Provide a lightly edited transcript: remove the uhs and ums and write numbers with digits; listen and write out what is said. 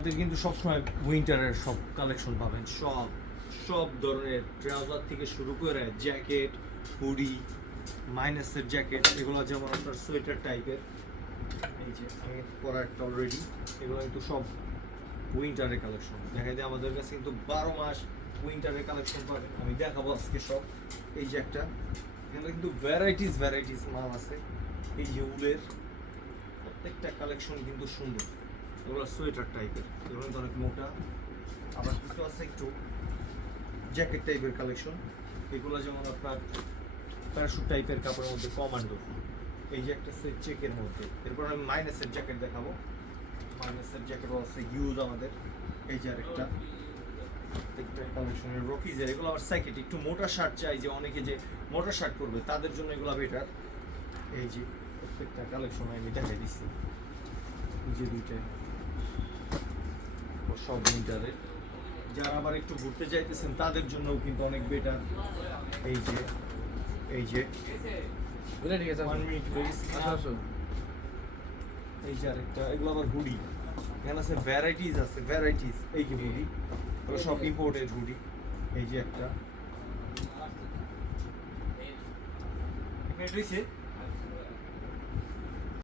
এদের কিন্তু সবসময় উইন্টারের সব কালেকশন পাবেন, সব ধরনের ট্রাউজার থেকে শুরু করে জ্যাকেট, হুডি, মাইনাসের জ্যাকেট, এগুলো যেমন আপনার সোয়েটার টাইপের। এই যে আমি পরা একটা অলরেডি, এগুলো কিন্তু সব উইন্টারের কালেকশন। দেখা যায় আমাদের কাছে কিন্তু 12 মাস উইন্টারের কালেকশন পাবেন। আমি দেখাবো আজকে সব। এই যে একটা, এখানে কিন্তু ভ্যারাইটিস মাল আছে। এই যে উলের প্রত্যেকটা কালেকশন কিন্তু সুন্দর। এগুলো সোয়েটার টাইপের, এগুলো কিন্তু অনেক মোটা। আবার কিছু আছে একটু জ্যাকেট টাইপের কালেকশন, এগুলো যেমন আপনার প্যারাশুট টাইপের কাপড়ের মধ্যে কমান্ডো। এই যে একটা সেট চেকের মধ্যে। এরপর আমি মাইনাসের জ্যাকেট দেখাবো। মাইনাসের জ্যাকেটও আছে হিউজ আমাদের। এই যে আরেকটা, প্রত্যেকটা কালেকশনের রকিজের। এগুলো আবার স্যাকেট, একটু মোটা শার্ট চাই, যে অনেকে যে মোটা শার্ট করবে তাদের জন্য এগুলো বেটার। এই যে প্রত্যেকটা কালেকশন আমি দেখাই দিচ্ছি। এই যে দুইটা সব উইন্টারের। যারা আবার একটু ঘুরতে চাইতেছেন তাদের জন্যও কিন্তু অনেক বেটার। এই যে এই যে ঠিক আছে 1 মিনিট আসো। এই যে আরেকটা, এগুলো আবার হুডি। এখানে আছে ভ্যারাইটিস। এই যে হুডি, এগুলো সব ইম্পোর্টেড হুডি। এই যে একটা, এখানে রয়েছে